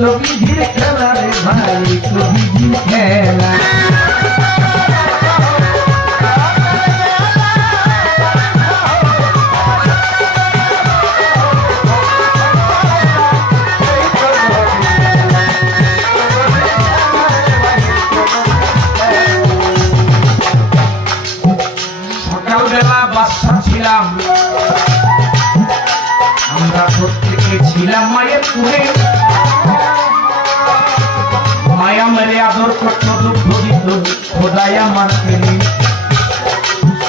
তো বিধির খেলা রে ভাই, তো বিধির খেলা। সকালবেলা বাচ্চা ছিলাম আমরা, প্রত্যেকে ছিলাম মায়ের কুলে। মায়া মেরে আদর করত, দুঃখ দিত, খোদাই আমার পেলে।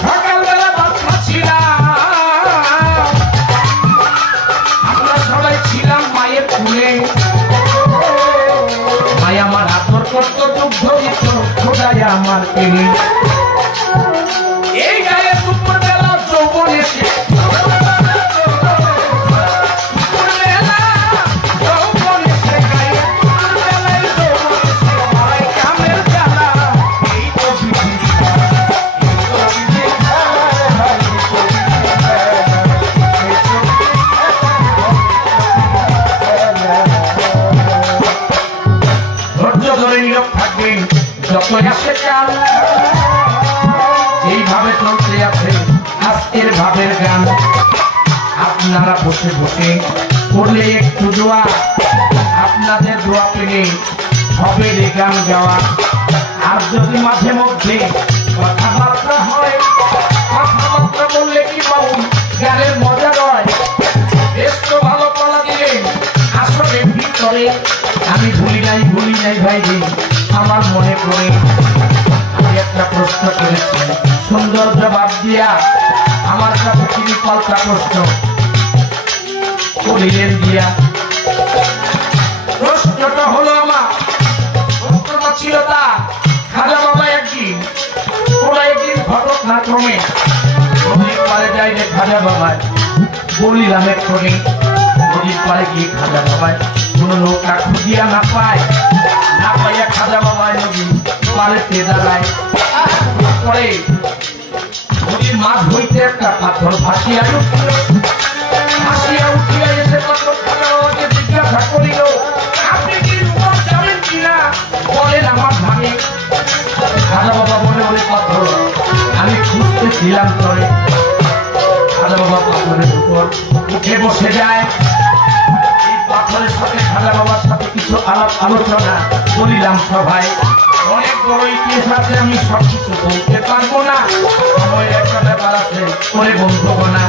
সকালবেলা বাচ্চা ছিলাম আমরা, সবাই ছিলাম মায়ের কুলে। মায়া আমার আদর করত, দুঃখ দিত, খোদাই আমার পেলে। এই গায়ে দুপুরবেলা যৌবন এসে, যতই আসে কাল, এইভাবে চলতে আছে আজকের ভাবের গান। আপনারা বসে বসে করলে একটু দোয়া, আপনাদের দোয়া পেলে হবে রে গান গাওয়া। আর যদি মাঝে মধ্যে কথাবার্তা হয়, কথাবার্তা বললে কি পাবো গানের মজা রয়। বেশ তো ভালো পালা দিলে আসলে ভিতরে আমি ভুলি নাই ভাই রে, আমার মনে পড়ে। আমি একটা প্রশ্ন করেছি, সুন্দর জবাব দিয়া আমার কাছে তিনি পাল্টা প্রশ্ন করিলেন দিয়া। প্রশ্নটা হলো আমার, প্রশ্নটা ছিল তা, খাজা বাবা একদিন ঘটনাক্রমে নদীর পাড়ে যাই রে খাজা বাবায়, বলিলাম এক্ষণে। নদীর পাড়ে গিয়ে খাজা বাবায় কোনো নৌকা খুঁজিয়া না পাইয়া খাজা বাবায় নদী পাড়েতে দাঁড়ায়। পরে নদীর মাছ হইতে একটা পাথর ভাসিয়া উঠিয়া এসে পাথর খাজা বাবাকে জিজ্ঞাসা করিল, আপনি কি উপর যাবেন কিনা, বলেন আমার ভাগে। খাজা বাবা বলে পাথর, আমি খুঁজতেছিলাম তরে। খাজা বাবা পাথরের উপর উঠে বসে যায়। এই পাথরের সাথে খাজা বাবার সাথে কিছু আলোচনা করিলাম সভায়। অনেক বড় ইতিহাস আছে, আমি সব কিছু বলতে পারবো না, সময়ের একটা ব্যাপার আছে, করে বলবো না,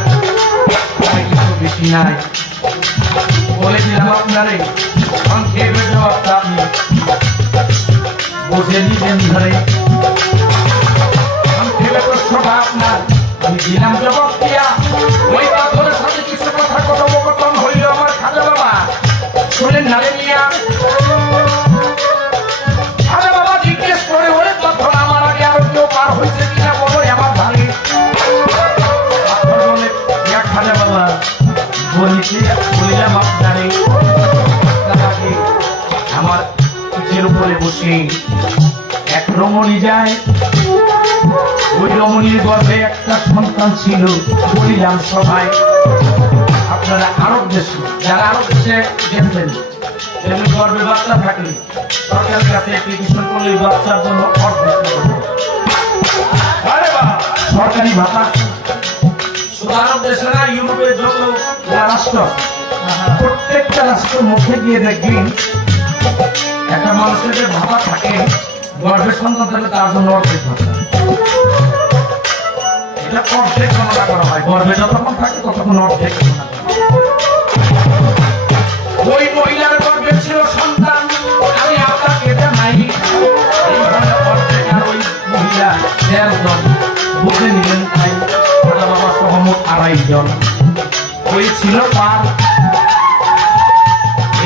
কিছু বেশি নাই। বলে দিলাম আপনারে, সংক্ষেপে জবাবটা আপনি বুঝে নিবেন ধরে। সংক্ষেপে প্রশ্নটা আপনার, আমি দিলাম জবাব দিয়া। ওই পাথরের সাথে কিছু কথা কথোপকথন হইল আমার খাজা বাবা, শুনেন নারে মিয়া। খাজা বাবা জিজ্ঞেস করে, ওরে পাথর আমার আগে আরো কেউ পার হয়েছে কিনা বলো, আমার ভাগে। পাথর বলে, খাজা বাবা বলিলাম আপনারে, আমার পিঠের উপরে বসে এক রমণী যায়, ওই রমণীর গর্ভে একটা সন্তান ছিল। বলিলাম সবাই, আপনারা আরব দেশে, যারা আরব দেশে গেছেন, যেমন গর্ভে বাচ্চা থাকলে সরকারের কাছে পিটিশন করলে বাচ্চার জন্য সরকারি ভাতা। শুধু আরব দেশে না, ইউরোপের যত রাষ্ট্র, প্রত্যেকটা রাষ্ট্রের মধ্যে গিয়ে দেখবেন একটা মানুষের যে ভাতা থাকে, গর্ভের সন্তান থাকলে তার জন্য অর্ধেক ভাতা। এটা অর্ধেক গণনা করা হয়, গর্ভে যতক্ষণ থাকে ততক্ষণ অর্ধেক গণনা করা হয়। ওই মহিলার গর্ভে ছিল সন্তান, আমি আপনাকে জানাই অর্ধেক। আর ওই মহিলা ১৩ জন বুঝে নিলেন, তাই খাজা বাবা সহমত ২৮ জন। ওই ছিল পার।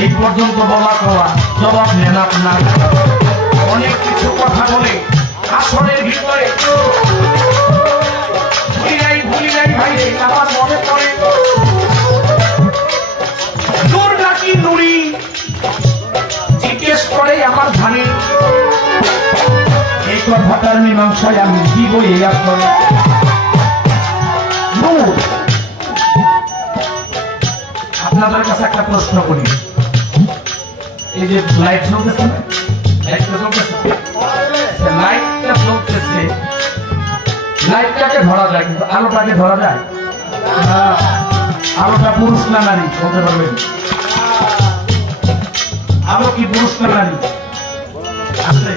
এই পর্যন্ত বলা কওয়া, জবাব নেন আপনার। অনেক কিছু কথা বলে আসরের ভিতরে ভুলি নাই ভাই, আমার মনে পড়ে নূর নাকি নুরি জিজ্ঞেস করে আমার ধানে। এই কথাটার মীমাংসায় আমি দিব এই আসর। নূর, আপনাদের কাছে একটা প্রশ্ন করি, এই যে লাইট জ্বলতেছে না, লাইটটা জ্বলতেছে, লাইটটা জ্বলতেছে, লাইটটাকে ধরা যায় কিন্তু আলোটাকে ধরা যায় না। আলোটা পুরুষ না নারী বলতে পারবেন? আলো কি পুরুষ না নারী? আছে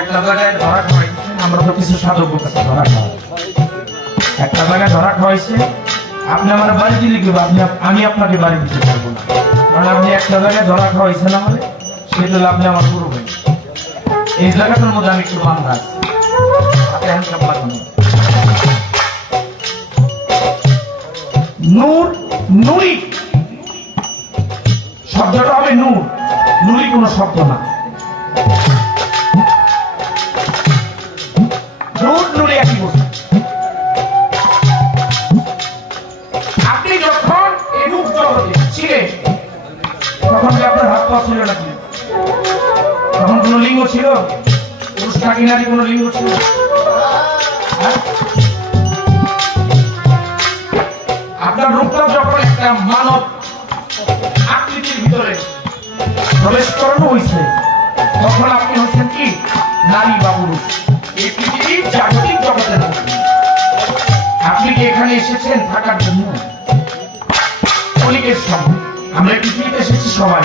একটা জায়গায় ধরা খাওয়াইছে, আমরা তো কিছু সাধক কাছে ধরা খাওয়াই, একটা জায়গায় ধরা খাওয়াইছে। আপনি আমার বাড়ি দিলে কি আমি আপনাকে বাড়ি দিতে পারবো না, কারণ আপনি একটা জায়গায় ধরা খাওয়াইছেন আমাদের, সেটা আপনি আমার পুরো ভাই। এই জায়গাটার মধ্যে আমি একটু বান্ধা আছি, হাতে হ্যান্ডকাপ লাগানো। নূর, নুরি শব্দটা হবে নূর, নুরি কোনো শব্দ না। নূর নুরি একই বস্তু। আপনি যখন এই রূপ জগতে ছিলেন তখন কি আপনার হাত পা ছিল নাকি? তখন কোন লিঙ্গ ছিল? পুরুষ নাকি নারী কোন লিঙ্গ ছিল? হ্যাঁ? আপনার রূপটা যখন একটা মানব আকৃতির ভিতরে প্রবেশ করানো হয়েছে তখন আপনি হচ্ছেন কি নারী বা পুরুষ। এই পৃথিবীর জাগতিক জগতের মধ্যে আপনি কি এখানে এসেছেন থাকার জন্য? অনেকের সঙ্গে আমরা পৃথিবীতে এসেছি সবাই,